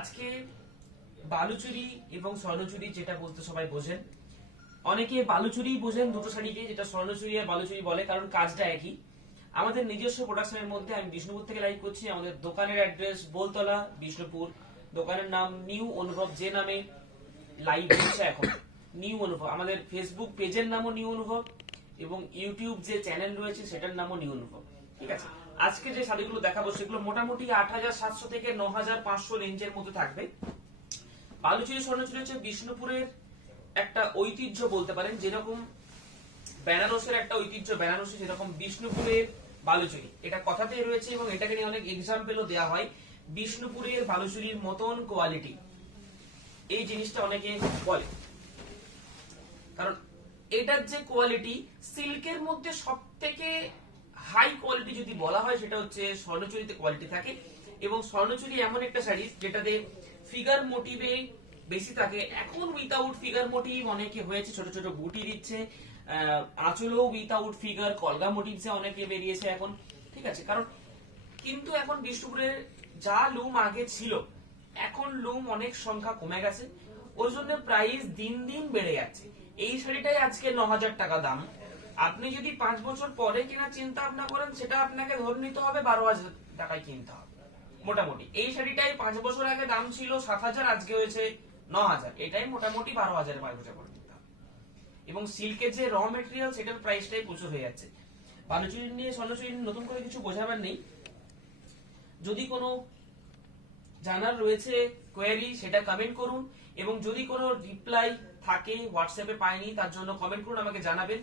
আজকে বালুচুরি এবং স্বর্ণচুরি যেটা বলতে সবাই বোঝেন, অনেকে বালুচুরি বোঝেন দুটো শাড়িকে, যেটা স্বর্ণচুরি আর বালুচুরি বলে, কারণ কাজটা একই। আমাদের নিজস্ব প্রোডাকশনের মধ্যে আমি বিষ্ণুপুর থেকে লাইভ করছি। আমাদের দোকানের অ্যাড্রেস বোলতলা, বিষ্ণুপুর। দোকানের নাম নিউ অনুভব, যে নামে লাইভ হচ্ছে এখন, নিউ অনুভব। আমাদের ফেসবুক পেজের নামও নিউ অনুভব এবং ইউটিউব যে চ্যানেল রয়েছে সেটার নামও নিউ অনুভব। ঠিক আছে, আজকে যে শাড়িগুলো দেখাবো সেগুলো মোটামুটি 8,700 থেকে 9,500 রেঞ্জের মধ্যে থাকবে। বালুচুরি স্বর্ণচুরি হচ্ছে বিষ্ণুপুরের একটা ঐতিহ্য বলতে পারেন, যেরকম বেনারসের একটা ঐতিহ্য বেনারসি, যেরকম বিষ্ণুপুরের বালুচুরি এটা কথাতেই রয়েছে এবং এটাকে নিয়ে অনেক এক্সাম্পলও দেওয়া হয়। বিষ্ণুপুরের বালুচুরির মতন কোয়ালিটি, এই জিনিসটা অনেকে বলে, কারণ এটার যে কোয়ালিটি সিল্কের মধ্যে সব থেকে হাই কোয়ালিটি যদি বলা হয় সেটা হচ্ছে স্বর্ণচুরিতে কোয়ালিটি থাকে। এবং স্বর্ণচুরি এমন একটা শাড়ি যেটাতে ফিগার মোটিভে বেশি থাকে। এখন উইথাউট ফিগার মোটিভ অনেকে হয়েছে, ছোট ছোট বুটি দিচ্ছে, আঁচলও উইথাউট ফিগার কলগা মোটিভসে অনেকে বেরিয়েছে এখন। ঠিক আছে, কারণ কিন্তু এখন বিষ্ণুপুরের যা লুম আগে ছিল এখন লুম অনেক সংখ্যা কমে গেছে, ওই জন্য প্রাইস দিন দিন বেড়ে যাচ্ছে। এই শাড়িটাই আজকে 9,000 টাকা দাম। আপনি যদি 5 বছর পরে কেনার চিন্তা ভাবনা করেন, সেটা আপনাকে ধরে নিতে হবে 12,000 টাকায় কিনতে হবে মোটামুটি। এই শাড়িটাই 5 বছর আগে দাম ছিল 7,000, আজকে হয়েছে 9,000, এটাই মোটামুটি 12,000 5 বছর পরে কিনতে হবে। এবং সিল্কের যে র মেটেরিয়াল সেটার প্রাইসটাই প্রচুর হয়ে যাচ্ছে। বালুচুরি নিয়ে স্বর্ণচুরি নতুন করে কিছু বোঝাবার নেই। যদি কোনো জানার রয়েছে কোয়েরি, সেটা কমেন্ট করুন, এবং যদি কোনো রিপ্লাই থাকে হোয়াটসঅ্যাপে পাইনি তার জন্য কমেন্ট করুন, আমাকে জানাবেন।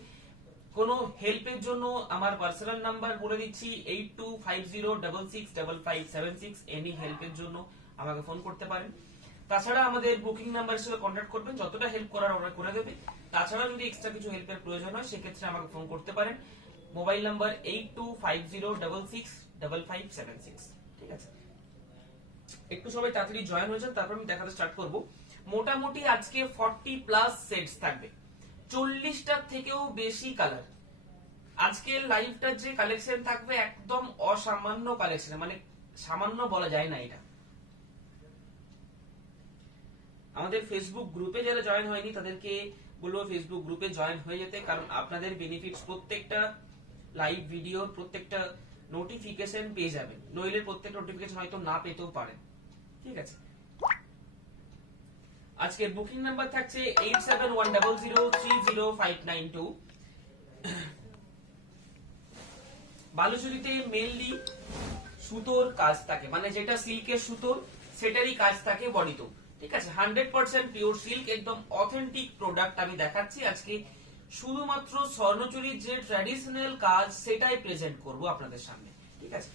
কোনো হেল্পের জন্য আমার পার্সোনাল নাম্বার বলে দিচ্ছি 8250665576। এনি হেল্পের জন্য আমাকে ফোন করতে পারেন। তাছাড়া আমাদের বুকিং নাম্বার হিসেবে কন্ট্যাক্ট করবেন, যতটা হেল্প করার ওরা করে দেবে। তাছাড়া যদি এক্সট্রা কিছু হেল্পের প্রয়োজন হয় সেক্ষেত্রে আমাকে ফোন করতে পারেন। Mobile number 8250665576। ঠিক আছে, একটু সবাই তাড়াতাড়ি জয়েন হয়ে যান, তারপর আমি দেখাতে স্টার্ট করব। মোটামুটি আজকে 40+ সেটস থাকবে, 40টার থেকেও বেশি কালার। আজকের লাইভটার যে কালেকশন থাকবে একদম অসামান্য কালেকশন, মানে সামান্য বলা যায় না এটা। আমাদের ফেসবুক গ্রুপে যারা জয়েন হয়নি তাদেরকে বলবো ফেসবুক গ্রুপে জয়েন হয়ে যেতে, কারণ আপনাদের বেনিফিটস প্রত্যেকটা লাইভ ভিডিওর প্রত্যেকটা নোটিফিকেশন পেয়ে যাবেন, নইলে প্রত্যেকটা নোটিফিকেশন হয়তো না পেতেও পারেন। ঠিক আছে, আজকের বুকিং নাম্বার থাকছে 8710030592। বালুচুরিতে মেইনলি সুতোর কাজ থাকে, মানে যেটা সিল্কের সুতোর সেটারই কাজ থাকে বডিতেও। ঠিক আছে, 100% পিওর সিল্ক, একদম অথেন্টিক প্রোডাক্ট আমি দেখাচ্ছি আজকে। শুধুমাত্র স্বর্ণচুরির যে ট্র্যাডিশনাল কাজ সেটাই প্রেজেন্ট করব আপনাদের সামনে। ঠিক আছে,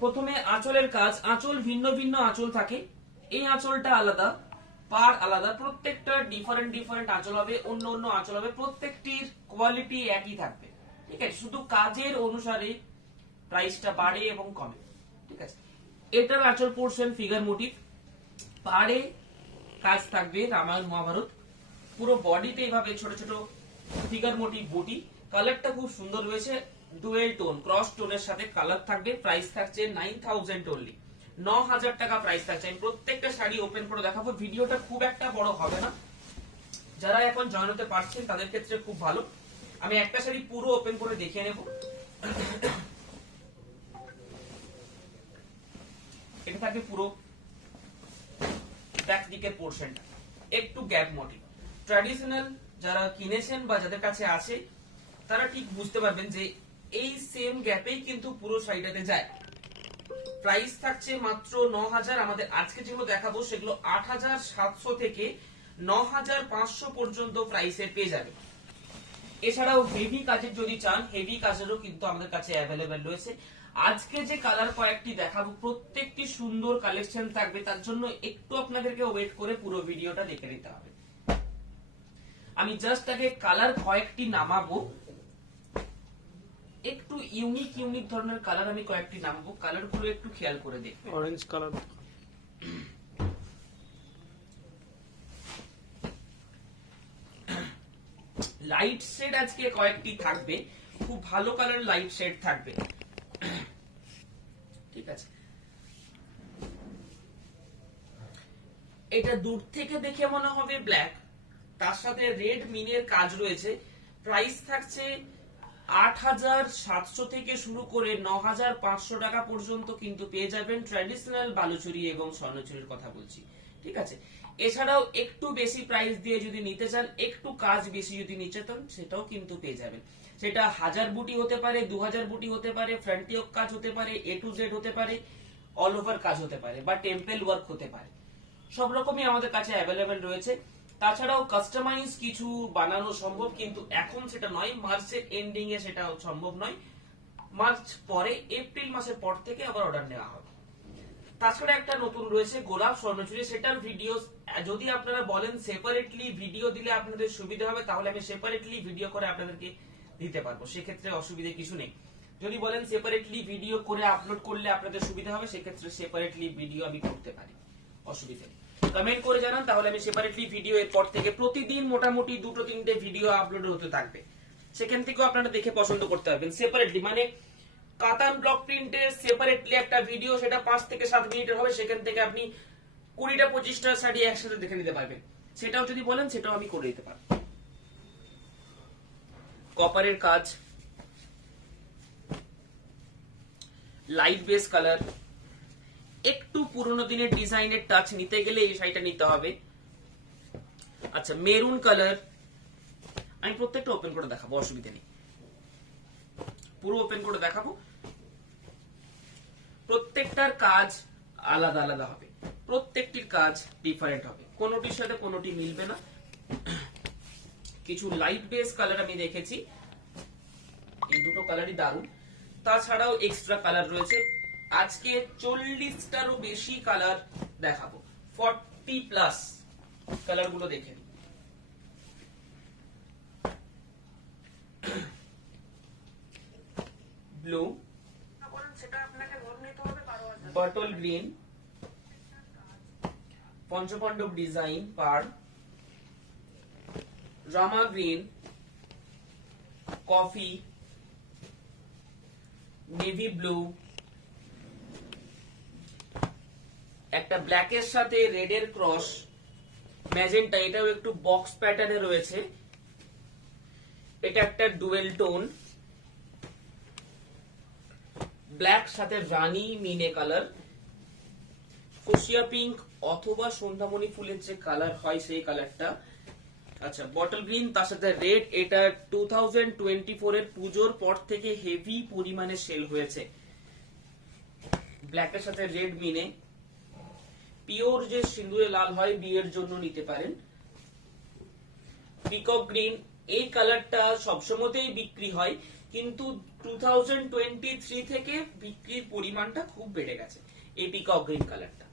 প্রথমে আঁচলের কাজ। আঁচল ভিন্ন ভিন্ন আঁচল থাকে, এই আঁচলটা আলাদা, পার আলাদা, প্রত্যেকটা ডিফারেন্ট ডিফারেন্ট আঁচল হবে, অন্য অন্য আঁচল হবে, প্রত্যেকটির কোয়ালিটি একই থাকবে। ঠিক আছে, শুধু কাজের অনুসারে প্রাইসটা বাড়ে এবং কমে। ঠিক আছে, এটার আঁচল পোর্শন ফিগার মোটিভ, পাড়ে কাজ থাকবে রামায়ণ মহাভারত, পুরো বডিতে এইভাবে ছোট ছোট ফিগার মোটিভ বুটি। কালারটা খুব সুন্দর রয়েছে, ডুয়েল টোন ক্রস টোনের সাথে কালার থাকবে। প্রাইস থাকছে 9,000 অনলি, 9,000 টাকা প্রাইস থাকছে। আমি প্রত্যেকটা শাড়ি ওপেন করে দেখাবো, ভিডিওটা খুব একটা বড় হবে না, যারা এখন জয়েন হতে পারছেন তাদের ক্ষেত্রে খুব ভালো। আমি একটা শাড়ি পুরো ওপেন করে দেখিয়ে নেব। এটা থাকবে পুরো ব্যাক দিকের পোর্শনটা, একটু গ্যাপ মোটিভ। ট্র্যাডিশনাল যারা কিনেছেন বা যাদের কাছে আছে তারা ঠিক বুঝতে পারবেন যে এই সেম গ্যাপেই কিন্তু পুরো শাড়িটাতে যায়। প্রাইস থাকছে মাত্র 9,000। আমাদের আজকে যেগুলো দেখাবো সেগুলো 8,700 থেকে 9,500 পর্যন্ত প্রাইসে পেয়ে যাবে। এছাড়াও হেভি কাজের যদি চান, হেভি কাজেরও কিন্তু আমাদের কাছে অ্যাভেলেবেল রয়েছে। আজকে যে কালার কয়েকটি দেখাবো প্রত্যেকটি সুন্দর কালেকশন থাকবে, তার জন্য একটু আপনাদেরকে ওয়েট করে পুরো ভিডিওটা দেখে নিতে হবে। আমি জাস্ট আগে কালার কয়েকটি নামাবো, একটু ইউনিক ইউনিক ধরনের কালার আমি কয়েকটি নামাবো, কালারগুলো একটু খেয়াল করে দেখবেন। অরেঞ্জ কালার, লাইট শেড আজকে কয়েকটি থাকবে, খুব ভালো কালার লাইট শেড থাকবে। ঠিক আছে, এটা দূর থেকে দেখে মনে হবে ব্ল্যাক, তার সাথে রেড মিনের কাজ রয়েছে। প্রাইস থাকছে 8,700 থেকে শুরু করে 9,500 টাকা পর্যন্ত কিন্তু পেয়ে যাবেন। ট্র্যাডিশনাল বালুচুরি এবং স্বর্ণচুরির কথা বলছি, ঠিক আছে। এছাড়াও একটু বেশি প্রাইস দিয়ে যদি নিতে চান, একটু কাজ বেশি যদি নিতে চান, সেটাও কিন্তু পেয়ে যাবেন। সেটা 1000 বুটি হতে পারে, 2000 বুটি হতে পারে, ফ্রন্টিওক কাজ হতে পারে, A to Z হতে পারে, অল ওভার কাজ হতে পারে, বা টেম্পল ওয়ার্ক হতে পারে। সব রকমই আমাদের কাছে অ্যাভেলেবেল রয়েছে। তাছাড়াও কাস্টমাইজ কিছু বানানো সম্ভব, কিন্তু এখন সেটা নয়, মার্চের এন্ডিং এ সেটা সম্ভব নয়। মার্চ পরে, এপ্রিল মাসের পর থেকে আবার অর্ডার নেওয়া হবে। তাছাড়া একটা নতুন রয়েছে গোলাপ স্বর্ণচুরি, সেটার ভিডিও যদি আপনারা বলেন সেপারেটলি ভিডিও দিলে আপনাদের সুবিধা হবে, তাহলে আমি সেপারেটলি ভিডিও করে আপনাদেরকে দিতে পারবো, সেক্ষেত্রে অসুবিধা কিছু নেই। যদি বলেন সেপারেটলি ভিডিও করে আপলোড করলে আপনাদের সুবিধা হবে, সেক্ষেত্রে সেপারেটলি ভিডিও আমি করতে পারি, অসুবিধা নেই। কমেন্ট করে জানান, তাহলে আমি সেপারেটলি ভিডিও এরপর থেকে প্রতিদিন মোটামুটি 2-3টে ভিডিও আপলোড হতে থাকবে, সেখান থেকেও আপনারা দেখে পছন্দ করতে পারবেন সেপারেটলি। মানে কাতান ব্লক প্রিন্টের সেপারেটলি একটা ভিডিও, সেটা 5 থেকে 7 মিনিটের হবে, সেখান থেকে আপনি 20টা-25টা শাড়ি একসাথে দেখে নিতে পারবেন। সেটাও যদি বলেন, সেটাও আমি করে দিতে পারবো। কপারের কাজ, লাইট বেস কালার, একটু পুরোনো দিনের ডিজাইনের টাচ নিতে গেলে এই শাড়িটা নিতে হবে। আচ্ছা, মেরুন কালার, আমি প্রত্যেকটা ওপেন করে দেখাবো, অসুবিধা নেই, পুরো ওপেন করে দেখাবো। প্রত্যেকটার কাজ আলাদা আলাদা হবে, প্রত্যেকটির কাজ ডিফারেন্ট হবে, কোনোটির সাথে কোনোটি মিলবে না। কিছু লাইট বেস কালার আমি দেখেছি, এই দুটো কালারই দারুণ। তাছাড়াও এক্সট্রা কালার রয়েছে। আজকে 40টারও বেশি কালার দেখাবো, 40+ কালার গুলো দেখে নিন। ব্লু, বটল গ্রিন, পঞ্চপাণ্ডব ডিজাইন পার, রামা গ্রিন, কফি, নেভি ব্লু, একটা ব্ল্যাকের সাথে রেডের ক্রস, ম্যাজেন্টা, এটাও একটু বক্স প্যাটার্নে রয়েছে, এটা একটা ডুয়েল টোন, ব্ল্যাক সাথে রানী মিনে কালার, ফুসিয়া পিঙ্ক অথবা সন্ধ্যামণি ফুলের যে কালার হয় সেই কালারটা। আচ্ছা, বটল গ্রিন তার সাথে রেড, এটা 2024 এর পুজোর পর থেকে হেভি পরিমাণে সেল হয়েছে। ব্ল্যাকের সাথে রেড মিনে, পিওর যে সিঁদুরে লাল হয় বিয়ের জন্য নিতে পারেন। পিকক গ্রিন, এই কালারটা সবসময়তেই বিক্রি হয়, কিন্তু 2023 থেকে বিক্রির পরিমাণটা খুব বেড়ে গেছে এই পিকক গ্রিন কালারটা।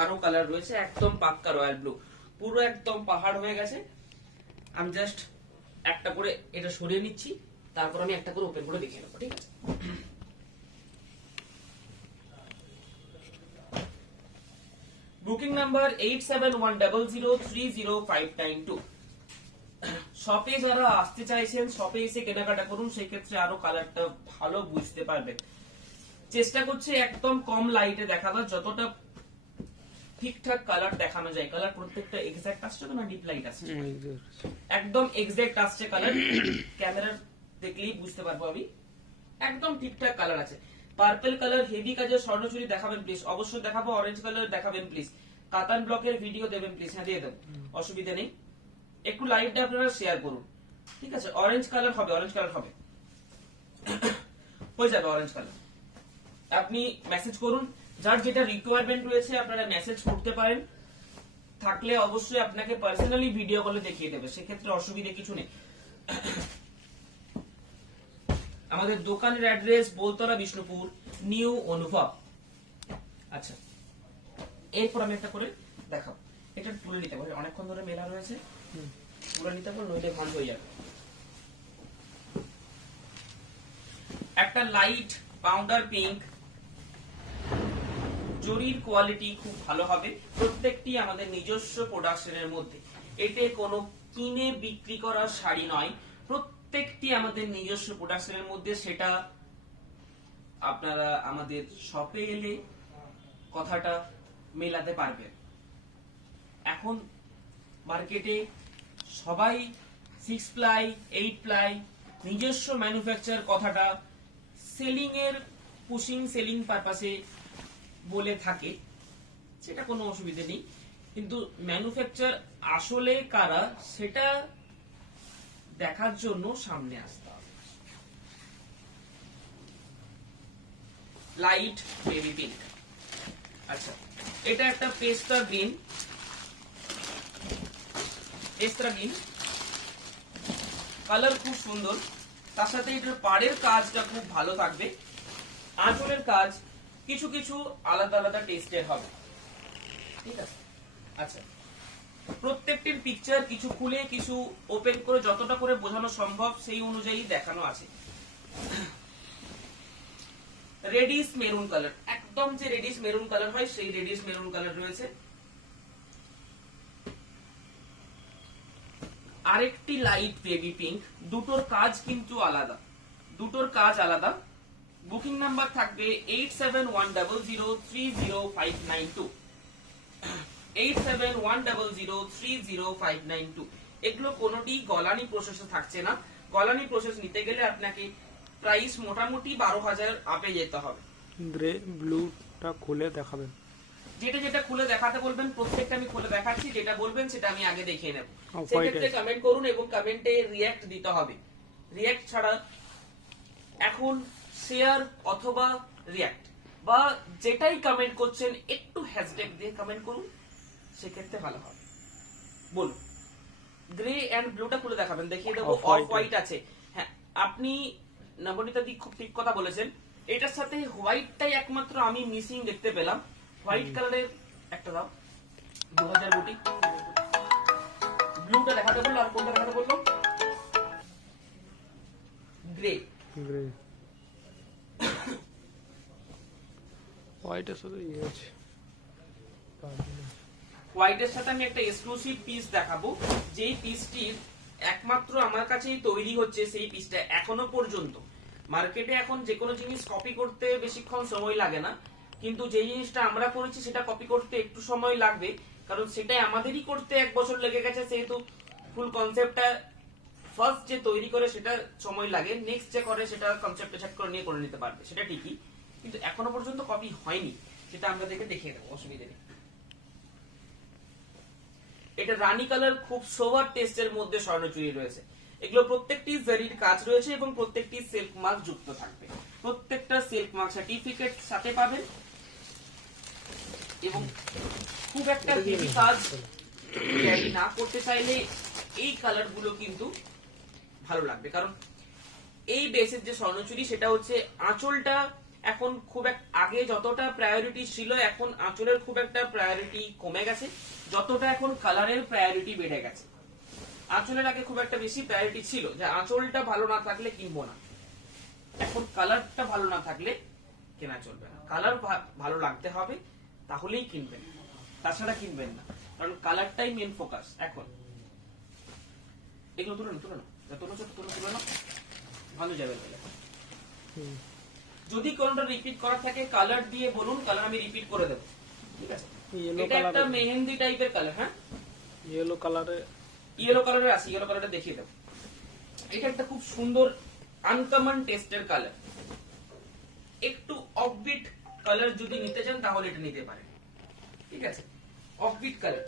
আরো কালার রয়েছে, একদম পাক্কা রয়্যাল ব্লু, পুরো একদম পাহাড় হয়ে গেছে। আমি জাস্ট একটা করে এটা সরিয়ে নিচ্ছি, তারপর আমি একটা করে ওপেন করে দেখিয়ে নেবো, ঠিক আছে। Booking number 8710030592। শপে যারা আসতে চাইছেন, শপে এসে কেনাকাটা করুন, সেই ক্ষেত্রে আরো কালারটা ভালো বুঝতে পারবেন। চেষ্টা করছি একদম কম লাইটে দেখাবার, যতটা ঠিকঠাক কালার দেখানো যায়। কালার প্রত্যেকটা এক্সাক্ট আসছে তো, না ডিপ লাইট আসছে? একদম এক্সাক্ট আসছে কালার, ক্যামেরা দেখলেই বুঝতে পারবো আমি, একদম ঠিকঠাক কালার আছে। পার্পল কালার হেভি কাজের স্বর্ণচুরি দেখাবেন প্লিজ, অবশ্যই দেখাবো। অরেঞ্জ কালার দেখাবেন প্লিজ, কাতান ব্লকের ভিডিও দেবেন প্লিজ, হ্যাঁ দিয়ে দেবো, অসুবিধা নেই। একটু লাইটটা আপনারা শেয়ার করুন, ঠিক আছে। অরেঞ্জ কালার হবে, অরেঞ্জ কালার হবে, হয়ে যাবে অরেঞ্জ কালার। আপনি মেসেজ করুন, যার যেটা রিকোয়ারমেন্ট রয়েছে আপনারা মেসেজ করতে পারেন, থাকলে অবশ্যই আপনাকে পার্সোনালি ভিডিও কলে দেখিয়ে দেবে, সেক্ষেত্রে অসুবিধা কিছু নেই। আমাদের দোকানের অ্যাড্রেস বোলতলা, বিষ্ণুপুর, নিউ অনুভব। আচ্ছা, এরপর আমি একটা করে দেখাবো, এটা তুলে নিতে পারি, অনেকক্ষণ ধরে মেলা রয়েছে, তুলে নিতে পারবো, নইলে ভাঙ হয়ে যাবে। একটা লাইট পাউডার পিঙ্ক, জরির কোয়ালিটি খুব ভালো হবে, প্রত্যেকটি আমাদের নিজস্ব প্রোডাকশনের মধ্যে। এতে কোনো কিনে বিক্রি করার শাড়ি নয়, প্রত্যেকটি আমাদের নিজস্ব প্রোডাকশনের মধ্যে। সেটা আপনারা আমাদের শপে এলে কথাটা মেলাতে পারবেন। এখন মার্কেটে সবাই 6 প্লাই 8 প্লাই নিজস্ব ম্যানুফ্যাকচার কথাটা সেলিং এর পুশিং সেলিং পারপাসে বলে থাকে, সেটা কোনো অসুবিধা নেই, কিন্তু ম্যানুফ্যাকচার আসলে কারা সেটা দেখার জন্য সামনে আসতে হবে। লাইট বেবি পিঙ্ক, আচ্ছা এটা একটা পেস্তা গ্রিন, কালার খুব সুন্দর, তার সাথে এটার পাড়ের কাজটা খুব ভালো থাকবে, আঁচলের কাজ কিছু কিছু আলাদা আলাদা টেস্টের হবে, ঠিক আছে। আচ্ছা প্রত্যেকটির পিকচার কিছু খুলে কিছু ওপেন করে যতটা করে বোঝানো সম্ভব সেই অনুযায়ী দেখানো আছে। রেডিশ মেরুন কালার, একদম যে রেডিশ মেরুন কালার হয় সেই রেডিশ মেরুন কালার রয়েছে। আরেকটি লাইট বেবি পিঙ্ক, দুটোর কাজ কিন্তু আলাদা, বুকিং নাম্বার থাকবে 8710030592, 8710030592। এগুলো কোনোটি গলানি প্রসেসে থাকছে না, গলানি প্রসেস নিতে গেলে আপনাকে প্রাইস মোটামুটি 12,000 আপে যেতে হবে। গ্রে ব্লুটা খুলে দেখাবেন, যেটা খুলে দেখাতে বলবেন প্রত্যেকটা আমি খুলে দেখাচ্ছি, যেটা বলবেন সেটা আমি আগে দেখিয়ে নেব। সেক্ষেত্রে কমেন্ট করুন এবং কমেন্টে রিয়্যাক্ট দিতে হবে, রিয়্যাক্ট ছাড়া এখন শেয়ার অথবা রিয়্যাক্ট বা যেটাই কমেন্ট করছেন একটু হ্যাশট্যাগ দিয়ে কমেন্ট করুন, সেক্ষেত্রে ভালো হবে। বলুন গ্রে এন্ড ব্লুটা খুলে দেখাবেন, দেখিয়ে দেবো। অফ হোয়াইট আছে, হ্যাঁ আপনি নবনীতা দি খুব ঠিক কথা বলেছেন, এটার সাথে হোয়াইটটাই একমাত্র আমি মিসিং দেখতে পেলাম। হোয়াইট কালারের একটা দাও 2000 বুটি, ব্লুটা দেখাতে বললো, আর কোনটা দেখাতে বললো? গ্রে, হোয়াইটের সাথে ইয়ে আছে, হোয়াইটের সাথে আমি একটা এক্সক্লুসিভ পিস দেখাবো, যেই পিসটির একমাত্র আমার কাছেই তৈরি হচ্ছে, সেই পিসটা এখনো পর্যন্ত মার্কেটে এখন যে কোনো জিনিস কপি করতে বেশিক্ষণ সময় লাগে না, কিন্তু যে জিনিসটা আমরা করেছি সেটা কপি করতে একটু সময় লাগবে, কারণ সেটাই আমাদেরই করতে 1 বছর লেগে গেছে, সেহেতু ফুল কনসেপ্টটা ফার্স্ট যে তৈরি করে সেটা সময় লাগে, নেক্সট যে করে সেটা কনসেপ্টটা সেট করে নিয়ে করে নিতে পারবে, সেটা ঠিকই, কিন্তু এখনো পর্যন্ত কপি হয়নি, সেটা আমরা দেখিয়ে দেবো, অসুবিধা নেই। এটা রানী কালার, খুব সোভার টেস্টের মধ্যে স্বর্ণচুরি রয়েছে, এগুলো প্রত্যেকটি জারির কাজ রয়েছে এবং প্রত্যেকটি সিল্ক মার্ক যুক্ত থাকবে, প্রত্যেকটা সিল্ক মার্ক সার্টিফিকেট সাথে পাবেন, এবং খুব একটা হেভি কাজ ক্যারি না করতে চাইলে এই কালার গুলো কিন্তু ভালো লাগবে, কারণ এই বেসের যে স্বর্ণচুরি সেটা হচ্ছে আঁচলটা এখন খুব আগে যতটা প্রায়োরিটি ছিল এখন আঁচলের খুব একটা প্রায়োরিটি কমে গেছে, যতটা এখন কালারের প্রায়োরিটি বেড়ে গেছে। আঁচলের আগে খুব একটা বেশি প্রায়োরিটি ছিল যে আঁচলটা ভালো না থাকলে কিনবো না, এখন কালারটা ভালো না থাকলে কেনা চলবে না, কালার ভালো লাগতে হবে তাহলেই কিনবেন, তাছাড়া কিনবেন না, কারণ কালারটাই মেন ফোকাস এখন। এগুলো তুলে না ভালো যাবে বলে। যদি কোনটা রিপিট করা থাকে কালার দিয়ে বলুন, কালার আমি রিপিট করে দেবো, ঠিক আছে। এটা একটা মেহেন্দি টাইপের কালার, হ্যাঁ ইয়েলো কালারে আছে, ইয়েলো কালারটা দেখিয়ে দেবো। এটা একটা খুব সুন্দর আনকমন টেস্টের কালার, একটু অফবিট কালার যদি নিতে চান তাহলে এটা নিতে পারেন, ঠিক আছে। অফবিট কালার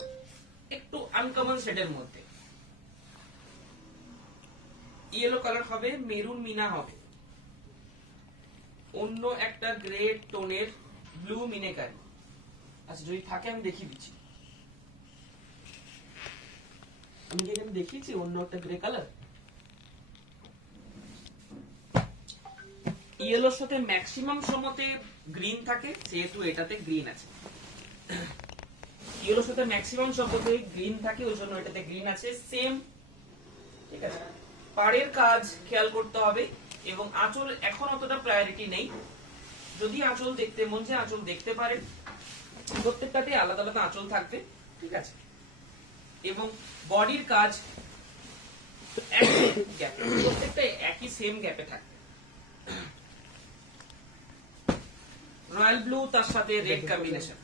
একটু আনকমন শেডের মধ্যে, ইয়েলো কালার হবে, মেরুন মিনা হবে, অন্য একটা গ্রে টোনের ব্লু মিনেকারি। আচ্ছা যদি থাকে আমি দেখিয়ে দিচ্ছি, আমি দেখিয়েছি অন্য একটা গ্রে কালার। ইয়েলোর সাথে ম্যাক্সিমাম সময়তে গ্রিন থাকে, যেহেতু এটাতে গ্রিন আছে, ইয়েলোর সাথে ম্যাক্সিমাম সময়তে গ্রিন থাকে, ওই জন্য এটাতে গ্রিন আছে, সেম, ঠিক আছে। পাড়ের কাজ খেয়াল করতে হবে, এবং আঁচল এখন অতটা প্রায়োরিটি নেই, যদি আঁচল দেখতে মন চায় আঁচল দেখতে পারেন, প্রত্যেকটাতে আলাদা আলাদা আঁচল থাকবে, ঠিক আছে। এবং বডির কাজ প্রত্যেকটা একই সেম গ্যাপে থাকবে। রয়্যাল ব্লু তার সাথে রেড কম্বিনেশন,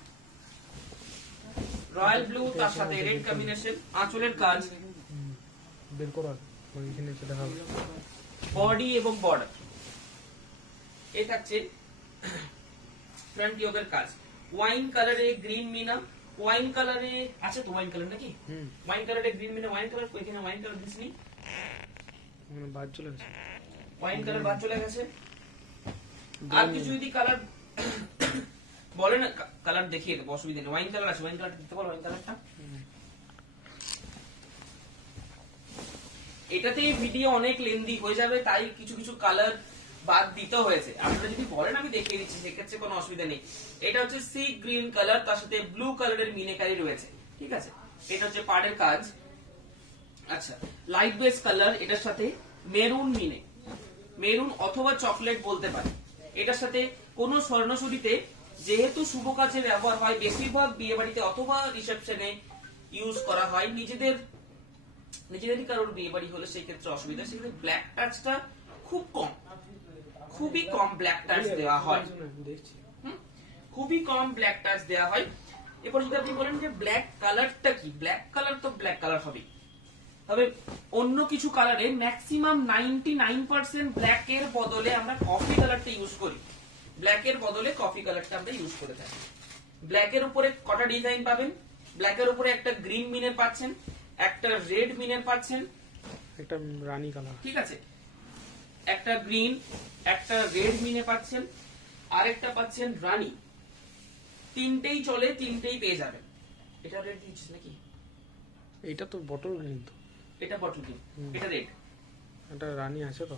রয়্যাল ব্লু তার সাথে রেড কম্বিনেশন। আঁচলের কাজ, বের করার ওইখানে সেটা হবে। বডি এবং বর্ডার, এই থাকছে ফ্রন্ট ইয়োগের কাজ। ওয়াইন কালারে গ্রিন মিনা, ওয়াইন কালারে আছে তো, ওয়াইন কালার নাকি, ওয়াইন কালারে গ্রিন মিনা, ওয়াইন কালার এখানে ওয়াইন কালার দিসনি, মানে বাদ চলে গেছে। ওয়াইন কালার বাদ চলে গেছে। আর কিছু যদি কালার বলে না, কালার দেখিয়ে দেবো, অসুবিধা নেই। ওয়াইন কালার আছে, ওয়াইন কালার দিতে পারো, ওয়াইন কালারটা। এটাতে ভিডিও অনেক লেন্দি হয়ে যাবে, তাই কিছু কিছু কালার বাদ দিতে হয়েছে। আপনারা যদি বলেন আমি দেখিয়ে দিচ্ছি, সেক্ষেত্রে কোনো অসুবিধা নেই। এটা হচ্ছে সি গ্রিন কালার, তার সাথে ব্লু কালারের মিনেকারি রয়েছে, ঠিক আছে। এটা হচ্ছে পাড়ের কাজ। আচ্ছা, লাইট বেস কালার, এটার সাথে মেরুন মিনে, মেরুন অথবা চকলেট বলতে পারে। এটার সাথে কোনো স্বর্ণচুরিতে যেহেতু শুভ কাজে ব্যবহার হয়, বেশিরভাগ বিয়ে বাড়িতে অথবা রিসেপশনে ইউজ করা হয়, নিজেদেরই কারোর বিয়ে বাড়ি হলে সেই ক্ষেত্রে অসুবিধা, সেক্ষেত্রে ব্ল্যাক টাচটা খুব কম, খুবই কম ব্ল্যাক টাচ দেওয়া হয়, খুবই কম ব্ল্যাক টাচ দেওয়া হয়। এরপর যদি আপনি বলেন যে ব্ল্যাক কালারটা কি, ব্ল্যাক কালার তো ব্ল্যাক কালার হবে, তবে অন্য কিছু কালারে ম্যাক্সিমাম 99% ব্ল্যাক এর বদলে আমরা কফি কালারটা ইউজ করি, ব্ল্যাক এর বদলে কফি কালারটা আমরা ইউজ করে থাকি। ব্ল্যাক এর উপরে কটা ডিজাইন পাবেন, ব্ল্যাক এর উপরে একটা গ্রিন মিনের পাচ্ছেন, একটা রেড মিনের পাচ্ছেন, একটা রানী কালার, ঠিক আছে, একটা গ্রিন, একটা রেড মিনে পাচ্ছেন, আরেকটা পাচ্ছেন রানী। তিনটেই চলে, তিনটেই পেয়ে যাবেন। এটা রেড দিচ্ছিস নাকি? এইটা তো বটল কিন্তু, এটা বটল গ্রিন, এটা রেড, একটা রানী আছে তো,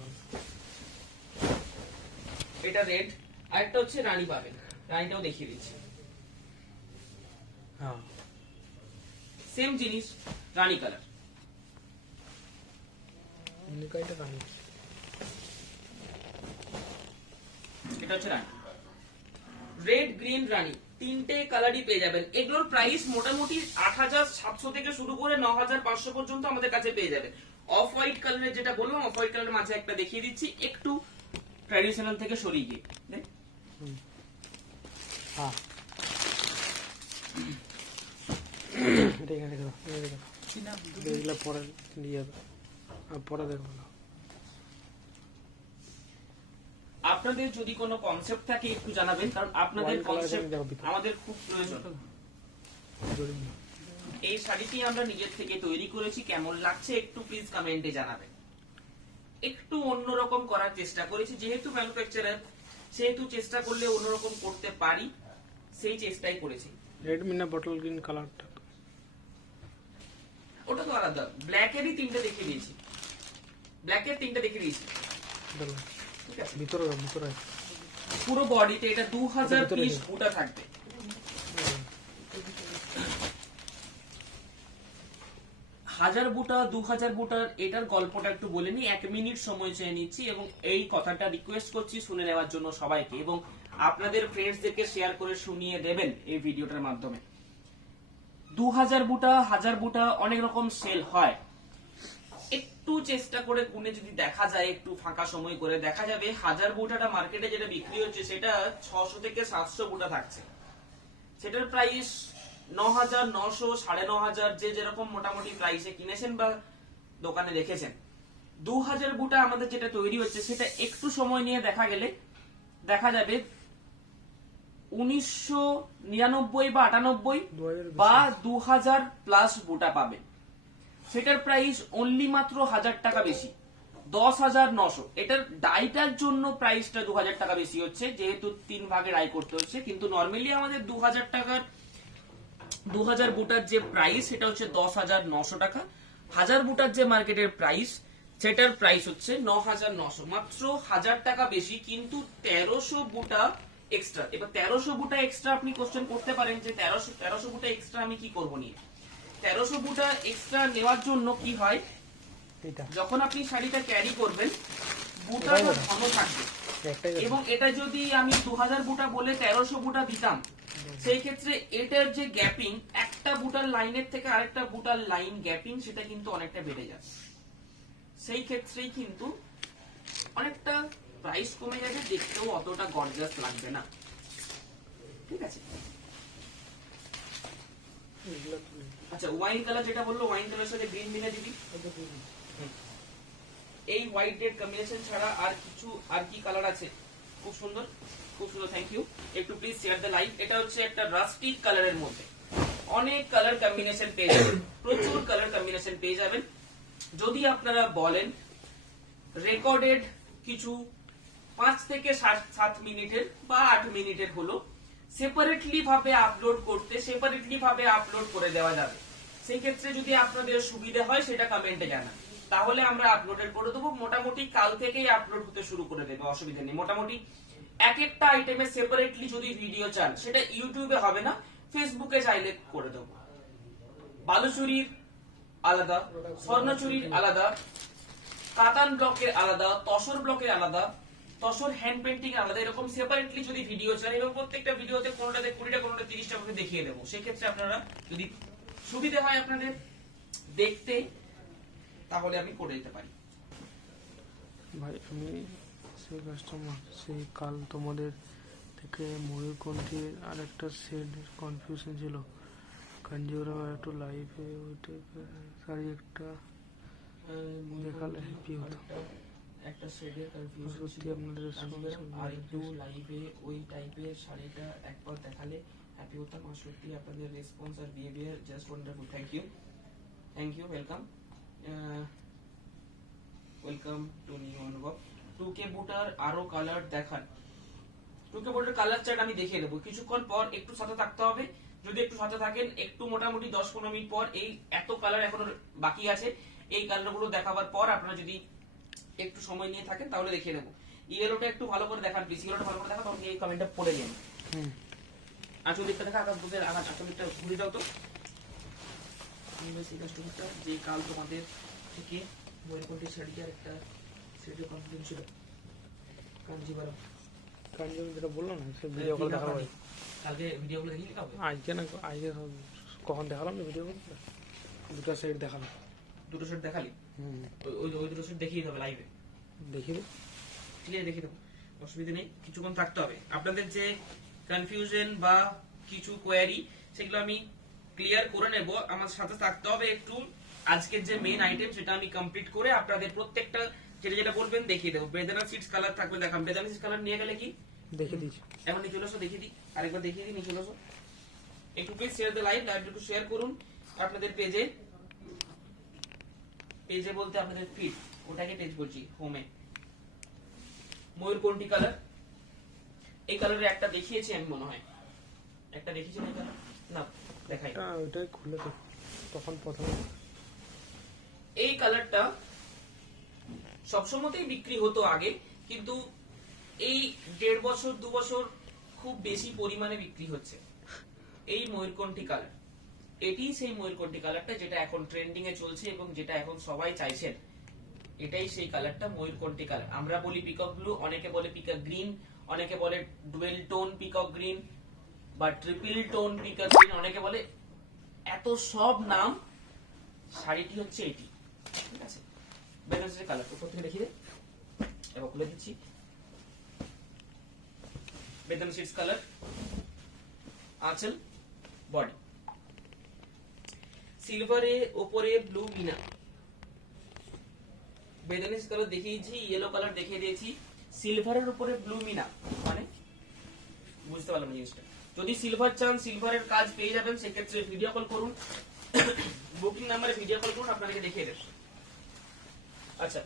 এটা রেড, আরেকটা হচ্ছে রানী পাবেন, রানীটাও দেখিয়ে দিচ্ছি। হ্যাঁ সেম জিনিস, রানী কালার, মিনিকাইটা রানী, এটা হচ্ছে রানী, রেড গ্রিন রানী, তিনটে কালারই পেয়ে যাবেন। এগুলোর প্রাইস মোটামুটি 8700 থেকে শুরু করে 9500 পর্যন্ত আমাদের কাছে পেয়ে যাবেন। অফ হোয়াইট কালারের যেটা বললাম, অফ হোয়াইট কালারের মাঝে একটা দেখিয়ে দিচ্ছি, একটু ট্র্যাডিশনাল থেকে সরিয়ে গিয়ে দেখ। হ্যাঁ এটা এখানে দেখো, দেখলে পরে দিয়ে যাবে, পরে দেখবো না। আপনাদের যদি কোনো কনসেপ্ট থাকে একটু জানাবেন, কারণ আপনাদের Wine colour কনসেপ্ট দেখো ভিতরে। আমাদের খুব প্রয়োজন। এই শাড়িটি আমরা নিজের থেকে তৈরি করেছি, কেমন লাগছে একটু প্লিজ কমেন্টে জানাবেন। একটু অন্যরকম করার চেষ্টা করেছি, যেহেতু ম্যানুফ্যাকচারার সেহেতু চেষ্টা করলে অন্যরকম করতে পারি, সেই চেষ্টাই করেছি। রেড মিনা বটল গ্রিন কালারটা ওটা তো আলাদা, ব্ল্যাকেরই তিনটে দেখিয়ে দিয়েছি, ব্ল্যাকের তিনটে দেখিয়ে দিয়েছি, ঠিক আছে। ভিতরে ভিতরে পুরো বডিতে এটা 2000 ভিতরে পিস নেই। বুটা থাকবে। 1000 বুটা 2000 বুটার এটার গল্পটা একটু বলে নি, 1 মিনিট সময় চেয়ে নিচ্ছি এবং এই কথাটা রিকোয়েস্ট করছি শুনে নেওয়ার জন্য সবাইকে, এবং আপনাদের ফ্রেন্ডসদেরকে শেয়ার করে শুনিয়ে দেবেন এই ভিডিওটার মাধ্যমে। 2000 বুটা 1000 বুটা অনেক রকম সেল হয়, একটু চেষ্টা করে গুনে যদি দেখা যায়, একটু ফাঁকা সময় করে দেখা যাবে 1000 বুটাটা মার্কেটে যেটা বিক্রি হচ্ছে সেটা 600 থেকে 700 বুটা থাকছে, সেটার প্রাইস 9000 900 9500, যে যেরকম মোটামুটি প্রাইসে কিনেছেন বা দোকানে রেখেছেন। 2000 বুটা আমাদের যেটা তৈরি হচ্ছে সেটা একটু সময় নিয়ে দেখা গেলে দেখা যাবে 1999 বা 98 বা 2000 প্লাস বুটা পাবেন। সেটার প্রাইস অনলি মাত্র 1000 টাকা বেশি, 10900। এটার ডাইটার জন্য প্রাইসটা 2000 টাকা বেশি হচ্ছে, যেহেতু 3 ভাগে ডাই করতে হচ্ছে, কিন্তু নরমালি আমাদের 2000 টাকার 2000 বুটার যে প্রাইস সেটা হচ্ছে 10900 টাকা। 1000 বুটার যে মার্কেটের প্রাইস সেটার প্রাইস হচ্ছে 9900, মাত্র 1000 টাকা বেশি, কিন্তু 1300 বুটা এক্সট্রা। এবার 1300 বুটা এক্সট্রা আপনি কোশ্চেন করতে পারেন যে 1300 বুটা এক্সট্রা আমি কি করব নিয়ে। 1300 বুটা এক্সট্রা নেওয়ার জন্য কি হয়, যখন আপনি শাড়িটা ক্যারি করবেন বুটাটা ঘন থাকবে, এবং এটা যদি আমি 2000 বুটা বলে 1300 বুটা দিতাম, সেই ক্ষেত্রে এটার যে গ্যাপিং, একটা বুটার লাইনের থেকে আরেকটা বুটার লাইন গ্যাপিং, সেটা কিন্তু অনেকটা বেড়ে যাবে। সেই ক্ষেত্রেই কিন্তু অনেকটা প্রাইস কমে যাবে, দেখতেও অতটা গর্জাস লাগবে না, ঠিক আছে। আচ্ছা, ওয়াইন কালার যেটা বললো, ওয়াইন কালার সাথে গ্রিন মিলে দিবি। এই হোয়াইট রেড কম্বিনেশন ছাড়া আর কি কালার আছে? খুব সুন্দর, খুব সুন্দর, থ্যাংক ইউ। একটু প্লিজ শেয়ার দ্য লাইভ। এটা হচ্ছে একটা রাস্টিক কালারের মধ্যে অনেক কালার কম্বিনেশন পেয়ে যাবেন, প্রচুর কালার কম্বিনেশন পেয়ে যাবেন। যদি আপনারা বলেন রেকর্ডেড কিছু 5 থেকে 7 মিনিটের বা 8 মিনিটের হলো সেপারেটলি ভাবে আপলোড করতে, সেপারেটলি ভাবে আপলোড করে দেওয়া যাবে, সেই ক্ষেত্রে যদি আপনাদের সুবিধা হয় সেটা কমেন্টে জানান, তাহলে আমরা আপলোডেড করে দেবো। মোটামুটি কাল থেকেই আপলোড হতে শুরু করে দেবে, অসুবিধা নেই। মোটামুটি এক একটা আইটেমে সেপারেটলি যদি ভিডিও চান, সেটা ইউটিউবে হবে না, ফেসবুকে চাইলে করে দেবো। বালুচুরির আলাদা, স্বর্ণচুরির আলাদা, কাতান ব্লকের আলাদা, তসর ব্লকের আলাদা, তসর হ্যান্ড পেন্টিং আলাদা, এরকম সেপারেটলি যদি ভিডিও চান, এবং প্রত্যেকটা ভিডিওতে কোনটাতে 20টা কোনটা 30টা করে দেখিয়ে দেবো। সেক্ষেত্রে আপনারা যদি সুবিধা হয় আপনাদের দেখতে, তাহলে আমি করে দিতে পারি। ভাই আমি সেই কাস্টমার, সেই কাল তোমাদের থেকে ময়ূরকণ্ঠীর আর একটা সেট কনফিউশন ছিল, কাঞ্জিওরাম একটু লাইভে ওই টাইপের শাড়ি একটা দেখালে হ্যাপি হতো। একটা শেডের কনফিউশন সত্যি ছিল, আপনাদের আর একটু লাইভে ওই টাইপের শাড়িটা একবার দেখালে হ্যাপি হতাম। আর সত্যি আপনাদের রেসপন্স আর behaviour just wonderful. Thank you, welcome, welcome to new Anubhav. 2K বুটার আরো কালার দেখান। 2K বুটার কালার চার্ট আমি দেখিয়ে দেবো কিছুক্ষণ পর। একটু সাথে থাকতে হবে, যদি একটু সাথে থাকেন, একটু মোটামুটি 10-15 মিনিট পর এই এত কালার এখনো বাকি আছে, এই কালারগুলো দেখাবার পর আপনারা যদি একটু সময় নিয়ে থাকেন তাহলে দেখিয়ে দেবো। ইয়েলোটা একটু ভালো করে দেখান প্লিজ, ইয়েলোটা ভালো করে দেখান, তখন এই কমেন্টটা পড়ে যান। আঁচল দিকটা দেখা, আকাশ বুঝে আঁচল দিকটা ঘুরে দাও তো। এই কাস্টমারটা যে কাল তোমাদের থেকে ময়ূরকণ্ঠী শাড়ি আর একটা সেটের কনফিডেন্স ছিল, কাঞ্জিভারাম। কাঞ্জিওরাম যেটা বললাম না, সে ভিডিও কল দেখাবো। কালকে ভিডিওগুলো দেখিয়ে কাউকে? আজকে না, আজকে কখন দেখালাম না ভিডিও কল, দুটো সেট দেখালাম। দুটো সেট দেখালি? ওই দুটো সেট দেখিয়ে দেবে লাইভে, দেখিয়ে দেবো। ঠিক আছে, দেখিয়ে দেবো, অসুবিধা নেই। কিছুক্ষণ থাকতে হবে। আপনাদের যে কনফিউশন বা কিছু কোয়ারি, সেগুলো আমি ক্লিয়ার করে নেব। আমার সাথে থাকতে হবে একটু। আজকের যে মেইন আইটেম সেটা আমি কমপ্লিট করে আপনাদের প্রত্যেকটা যেটা যেটা বলবেন দেখিয়ে দেবো। বেদানা সিডস কালার থাকবে দেখাম। বেদানা সিডস কালার নিয়ে গেলে কি দেখে দিচ্ছি, এখন নিয়ে চলে আসো, দেখিয়ে দিই, আরেকবার দেখিয়ে দিই, নিয়ে চলে আসো। একটু প্লিজ শেয়ার দ্য লাইভ, একটু শেয়ার করুন আপনাদের পেজে। পেজে বলতে আপনাদের ফিড, ওটাকে পেজ বলছি, হোমে। ময়ূরকণ্ঠী কালার, এই কালারের একটা দেখিয়েছি আমি মনে হয়, একটা দেখিয়েছি না কালার, না দেখাই। ওইটাই খুলে তো তখন প্রথমে। এই কালারটা সবসময়তেই বিক্রি হতো আগে, কিন্তু এই 1.5 বছর 2 বছর খুব বেশি পরিমাণে বিক্রি হচ্ছে এই ময়ূরকণ্ঠী কালার। এটি সেই ময়ূরকণ্ঠী কালারটা যেটা এখন ট্রেন্ডিং এ চলছে এবং যেটা এখন সবাই চাইছেন। এটাই সেই কালারটা, ময়ূরকণ্ঠী কালার। আমরা বলি পিকক ব্লু, অনেকে বলে পিকক গ্রিন, অনেকে বলে ডুয়েল টোন পিকক গ্রিন বা ট্রিপল টোন পিকক গ্রিন, অনেকে বলে এত সব নাম। শাড়িটি হচ্ছে এটি, ঠিক আছে? বেনারসি কালার উপর থেকে দেখিয়ে এবার খুলে দিচ্ছি। বেদন সিডস কালার, আঁচল, বডি সিলভারে উপরে ব্লু মিনা। বেদানিস কালার দেখিয়েছি, ইয়েলো কালার দেখিয়ে দিয়েছি, সিলভারের উপরে ব্লু মিনা, মানে বুঝতে পারলাম জিনিসটা। যদি সিলভার চান, সিলভারের কাজ পেয়ে যাবেন, সেক্ষেত্রে ভিডিও কল করুন, বুকিং নাম্বারে ভিডিও কল করুন, আপনাদেরকে দেখিয়ে দেব। আচ্ছা,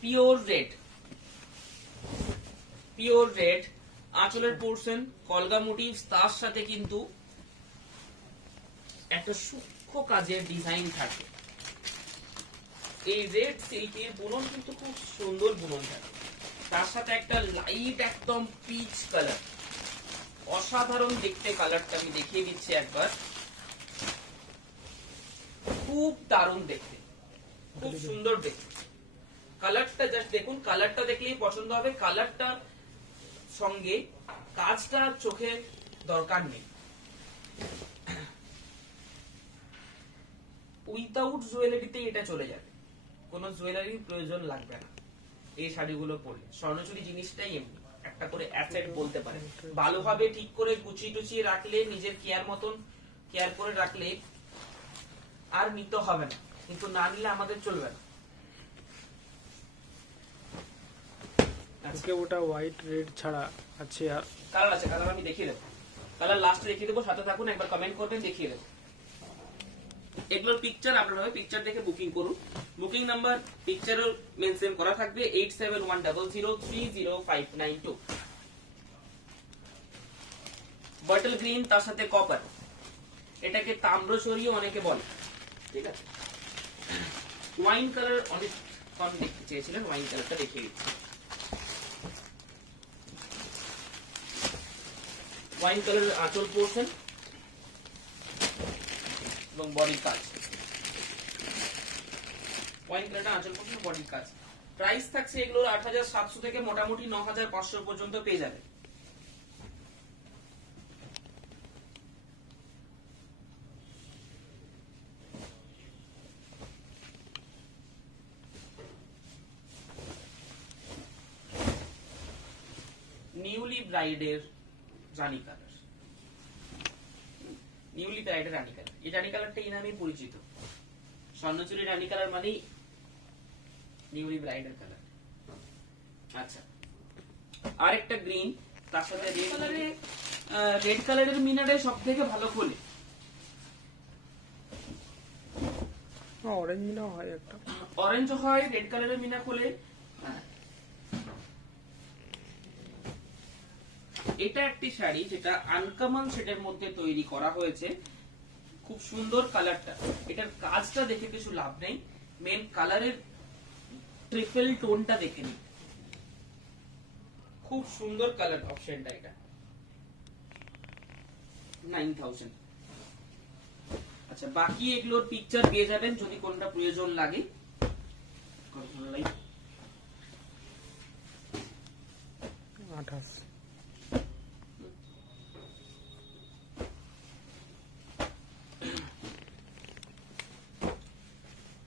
পিওর রেড, পিওর রেড আঁচলের পোর্শন, কলগা মোটিভস, তার সাথে কিন্তু একটা সূক্ষ্ম কাজের ডিজাইন থাকে। এই রেড সিল্কের বুনন কিন্তু খুব সুন্দর বুনন থাকে, তার সাথে একটা লাইট একদম পিচ কালার, অসাধারণ দেখতে কালারটা। আমি দেখিয়ে দিচ্ছি একবার, খুব দারুণ দেখতে, খুব সুন্দর দেখতে কালারটা। জাস্ট দেখুন, কালারটা দেখলেই পছন্দ হবে। কালারটা সঙ্গে কাজটা চোখে দরকার নেই। উইথাউট জুয়েলারিতে এটা চলে যাবে, কোনো জুয়েলারির প্রয়োজন লাগবে না এই শাড়িগুলো পরলে। স্বর্ণচুরি জিনিসটাই এমনি একটা করে অ্যাসেট বলতে পারে। ভালোভাবে ঠিক করে গুছিয়ে টুচিয়ে রাখলে, নিজের কেয়ার মতন কেয়ার করে রাখলে আর নিতে হবে না, কিন্তু না নিলে আমাদের চলবে না। আজকে ওটা হোয়াইট রেড ছাড়া আছে আর কালার আছে, কালার আমি দেখিয়ে দেবো, কালার লাস্টে দেখিয়ে দেবো, সাথে থাকুন, একবার কমেন্ট করবেন, দেখিয়ে দেবো। এগুলোর পিকচার আপনারা পিকচার দেখে বুকিং করুন। বুকিং নাম্বার পিকচারও মেনশন করা থাকবে 8710030592। বটল গ্রিন তার সাথে কপার, এটাকে তাম্রশরীও অনেকে বলে, ঠিক আছে। ওয়াইন কালার অনেক কম দেখতে চেয়েছিলেন, ওয়াইন কালারটা দেখিয়ে দিচ্ছি। ওয়াইন কালারের আঁচল পোর্শন এবং বডির কাজ, ওয়াইন কালারটা আঁচল পোর্শন বডির কাজ। প্রাইস থাকছে এগুলোর 8700 থেকে মোটামুটি 9500 পর্যন্ত পেয়ে যাবে। নিউলি ব্রাইডের রানী কালার, নিউলি ব্রাইডের রানী কালার, এই রানী কালারটা এই নামে পরিচিত। স্বর্ণচুরি রানী কালার মানেই নিউলি ব্রাইডের কালার। আচ্ছা, আরেকটা গ্রিন তার সাথে রেড কালারে, রেড কালারের মিনারে সব থেকে ভালো খোলে। অরেঞ্জ মিনা হয় একটা, অরেঞ্জ হয়, রেড কালারের মিনা খোলে। এটা একটি শাড়ি যেটা আনকমন শেডের মধ্যে তৈরি করা হয়েছে, খুব সুন্দর কালারটা। এটার কাজটা দেখে কিছু লাভ নেই, মেন কালারের ট্রিপল টোনটা দেখে নি, খুব সুন্দর কালার অপশনটা। এটা 9000। আচ্ছা, বাকি এগুলোর পিকচার পেয়ে যাবেন যদি কোনটা প্রয়োজন লাগে। আঠাশ।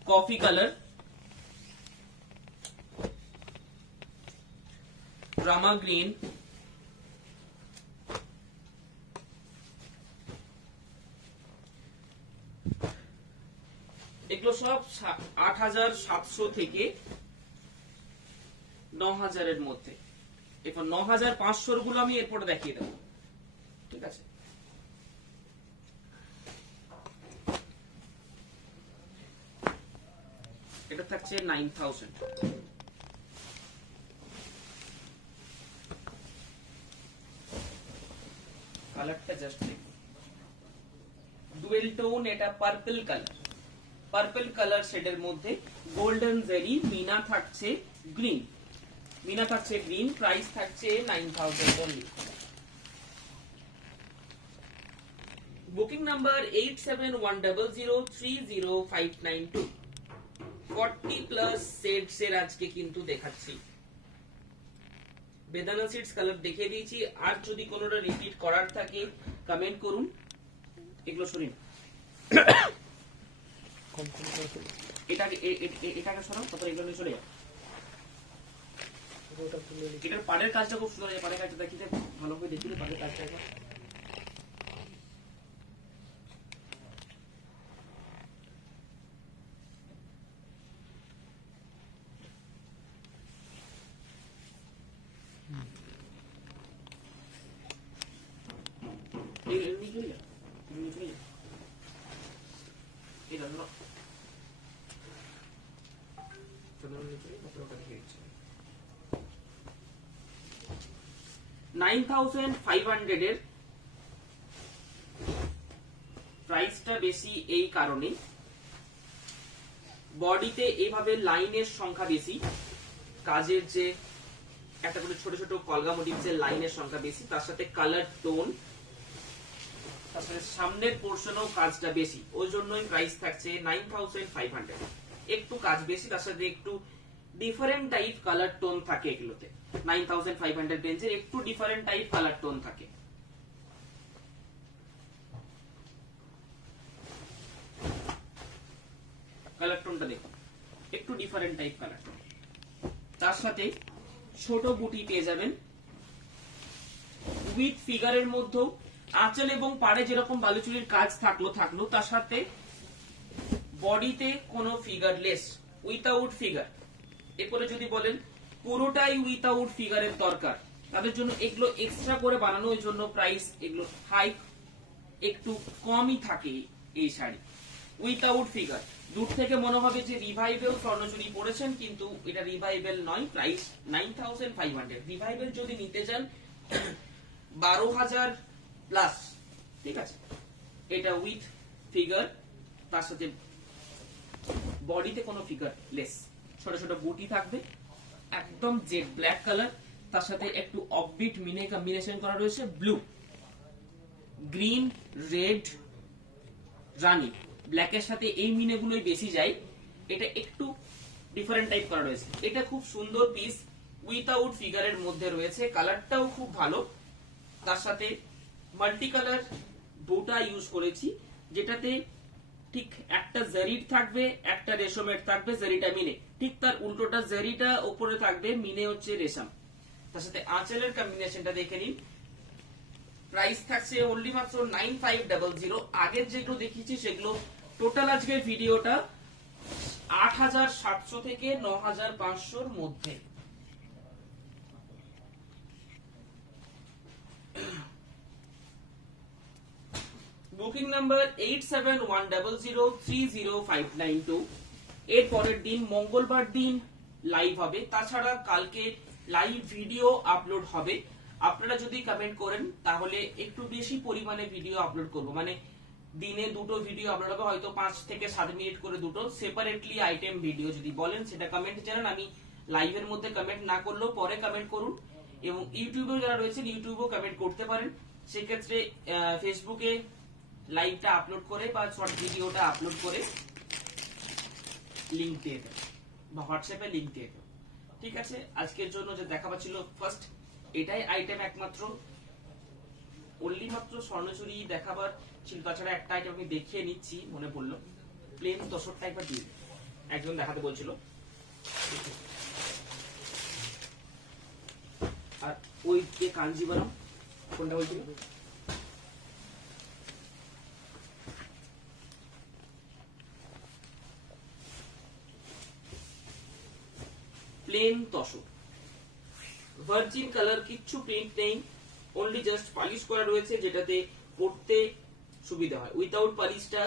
কফি কালার, রামা গ্রিন, এগুলো সব 8700 থেকে 9000 মধ্যে। এরপর 9500 গুলো আমি এরপরে দেখিয়ে দেবো, ঠিক আছে। এটা থাকছে 9000। কালারটা জাস্ট দেখুন, ডুয়েল টোন, এটা পার্পল কালার, পার্পল কালার শেডের মধ্যে গোল্ডেন জেরি, মিনা থাকছে গ্রিন, মিনা থাকছে গ্রিন। প্রাইস থাকছে 9000 অনলি। Booking number 8710030592। 40+ সেটস এর আজকে কিন্তু দেখাচ্ছি। বেদানা সিডস কালার দেখিয়ে দিয়েছি, আর যদি কোনোটা রিপিট করার থাকে কমেন্ট করুন। এগুলো শুনুন, এটাকে সরাও, তারপর এগুলো নিয়ে চলে যাও। এটার পাড়ের কাজটা খুব সুন্দর, পাড়ের কাজটা দেখিতে ভালো করে দেখিলে পাড়ের কাজটা একবার। $9,500 এর প্রাইসটা বেশি এই কারণে, বডিতে এইভাবে লাইনের সংখ্যা বেশি, কাজের যে একটা করে ছোট ছোট কলগা মোটিভসের লাইনের সংখ্যা বেশি, তার সাথে কালার টোন, তার সাথে সামনের পোর্শনেও কাজটা বেশি, ওই জন্যই প্রাইস থাকছে 9500। একটু কাজ বেশি, তার সাথে একটু ডিফারেন্ট টাইপ কালার টোন থাকে এগুলোতে। 9500 রেঞ্জের একটু ডিফারেন্ট টাইপ কালার টোন থাকে। কালার টোনটা দেখুন, একটু ডিফারেন্ট টাইপ কালার টোন। তার সাথে ছোট বুটি পেয়ে যাবেন, উইথ ফিগারের মধ্যেও আঁচল এবং পাড়ে যেরকম বালুচুরির কাজ থাকলো তার সাথে বডিতে কোনো ফিগারলেস, উইথাউট ফিগার। এরপরে যদি বলেন পুরোটাই উইথাউট ফিগারের দরকার, তাদের জন্য এগুলো এক্সট্রা করে বানানো, ওই জন্য প্রাইস এগুলো হাই একটু কমই থাকে। এই শাড়ি উইথাউট ফিগার, দূর থেকে মনে হবে যে রিভাইভেল স্বর্ণচুরি পড়েছেন, কিন্তু এটা রিভাইভেল নয়। প্রাইস 9500। রিভাইভেল যদি নিতে চান 12,000 প্লাস, ঠিক আছে। এটা উইথ ফিগার, তার সাথে বডিতে কোনো ফিগার লেস, ছোট ছোট বুটি থাকবে, একদম জেড ব্ল্যাক কালার, তার সাথে একটু অফবিট মিনে কম্বিনেশন করা রয়েছে, ব্লু, গ্রিন, রেড, রানী। ব্ল্যাকের সাথে এই মিনেগুলোই বেশি যায়, এটা একটু ডিফারেন্ট টাইপ করা রয়েছে। এটা খুব সুন্দর পিস, উইথাউট ফিগারের মধ্যে রয়েছে, কালারটাও খুব ভালো। তার সাথে মাল্টি কালার বোটা ইউজ করেছি, যেটাতে ঠিক একটা জারিট থাকবে, একটা রেশমের থাকবে, জারিটা মিনে, ঠিক তার উল্টোটা জারিটা উপরে থাকবে, মিনে হচ্ছে রেশম। তার সাথে আঁচলের কম্বিনেশনটা দেখে নিন। প্রাইস থাকছে অনলি মাত্র 9500। আগের যেগুলো দেখিয়েছি সেগুলো টোটাল আজকের ভিডিওটা 8700 থেকে 9500 মধ্যে। Booking number 8710030592। এর পরের দিন মঙ্গলবার দিন লাইভ হবে, তাছাড়া কালকে লাইভ ভিডিও আপলোড হবে। আপনারা যদি কমেন্ট করেন তাহলে একটু বেশি পরিমাণে ভিডিও আপলোড করব, মানে দিনে দুটো ভিডিও আপলোড হবে, হয়তো 5 থেকে 7 মিনিট করে দুটো সেপারেটলি আইটেম ভিডিও। যদি বলেন সেটা কমেন্ট জানান, আমি লাইভের মধ্যে কমেন্ট না করলেও পরে কমেন্ট করুন। এবং ইউটিউবেও যারা রয়েছেন ইউটিউবেও কমেন্ট করতে পারেন। সেক্ষেত্রে ফেসবুকে লাইভটা আপলোড করে বা শর্ট ভিডিওটা আপলোড করে লিংক দিয়ে দেবেন বা হোয়াটসঅ্যাপে লিংক দিয়ে দেবেন, ঠিক আছে। আজকের জন্য যে দেখাবার ছিল ফার্স্ট এটাই আইটেম, একমাত্র অনলি মাত্র স্বর্ণচুরি দেখাবার ছিল। তাছাড়া একটা আইটেম আমি দেখিয়ে নিচ্ছি, মনে পড়লো, প্লেন তসরটা একবার দিয়ে একজন দেখাতে বলছিল। আর ওই যে কাঞ্জিবরম কোনটা বলছিল, প্লেন তসর, ভার্জিন কালার, কিচ্ছু প্রিন্ট নেই, অনলি জাস্ট পালিশ করা রয়েছে, যেটাতে পড়তে সুবিধা হয়। উইথাউট পালিশটা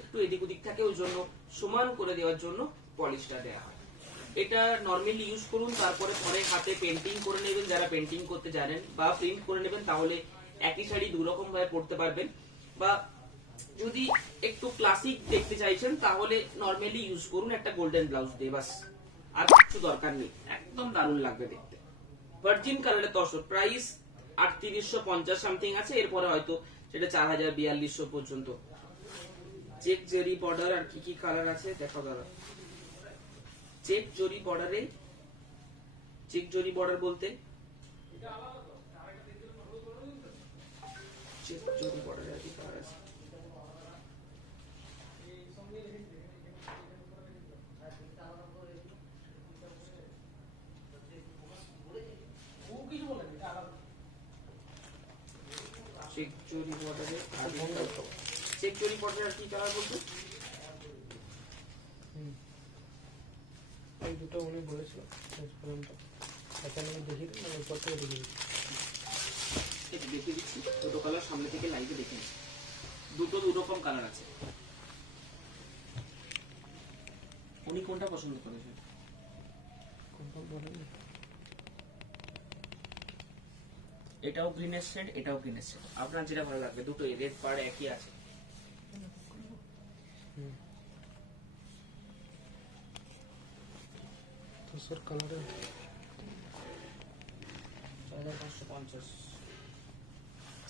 একটু এদিক ওদিক থাকে, ওই জন্য সমান করে দেওয়ার জন্য পলিশটা দেওয়া হয়। এটা নর্মালি ইউজ করুন, তারপরে পরে হাতে পেন্টিং করে নেবেন যারা পেন্টিং করতে জানেন, বা প্রিন্ট করে নেবেন, তাহলে একই শাড়ি দু রকম ভাবে পড়তে পারবেন। বা যদি একটু ক্লাসিক দেখতে চাইছেন তাহলে নর্মালি ইউজ করুন একটা গোল্ডেন ব্লাউজ দিয়ে, বাস আর কিছু দরকার নেই, একদম দারুণ লাগবে দেখতে। ভার্জিন কালারের তসর, প্রাইস 3850 সামথিং আছে, এরপরে হয়তো সেটা 4000-4200 পর্যন্ত। চেক জেরি বর্ডার, আর কি কি কালার আছে দেখো দাদা। চেক জরি বর্ডারে, চেক জরি বর্ডার বলতে চেক জরি বর্ডারে আর কি কালার আছে, চেক জরি বর্ডারে চেক জরি বর্ডারে আর কি কালার বলতো, এই দুটো উনি বলেছিল এখানে আমি দেখি দিন, এরপর থেকে দেখে দিচ্ছি। এটা দেখিয়ে দিচ্ছি, দুটো কালার সামনে থেকে লাইভে দেখে নিচ্ছি, দুটো দু রকম কালার আছে। উনি কোনটা পছন্দ করেছেন কোনটা বলেন? এটাও গ্রিনের শেড, এটাও গ্রিনের শেড, আপনার যেটা ভালো লাগবে, দুটোই রেড পাড় একই আছে। তসর কালারে 4550।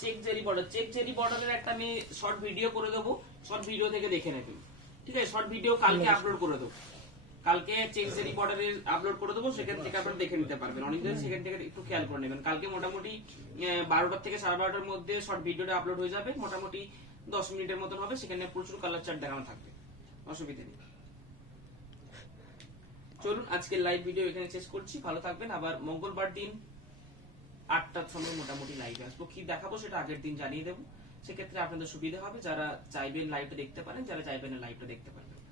Check zari border, check zari বর্ডারের একটা আমি শর্ট ভিডিও করে দেবো, শর্ট ভিডিও থেকে দেখে নেবেন, ঠিক আছে। শর্ট ভিডিও কালকে আপলোড করে দেবো, কালকে চেক জেরি বর্ডারের আপলোড করে দেবো, সেখান থেকে আপনারা দেখে নিতে পারবেন। অনেকদিন সেখান থেকে একটু খেয়াল করে নেবেন। কালকে মোটামুটি 12টা থেকে 12:30টার মধ্যে শর্ট ভিডিওটা আপলোড হয়ে যাবে, মোটামুটি 10 মিনিটের মতন হবে, সেখানে প্রচুর কালার চার্ট দেখানো থাকবে, অসুবিধা নেই। চলুন আজকের লাইভ ভিডিও এখানে শেষ করছি, ভালো থাকবেন। আবার মঙ্গলবার দিন 8টার সময় মোটামুটি লাইভে আসবো। কি দেখাবো সেটা আগের দিন জানিয়ে দেবো, সেক্ষেত্রে আপনাদের সুবিধা হবে। যারা চাইবেন লাইভটা দেখতে পারেন, যারা চাইবেন লাইভটা দেখতে পারবেন।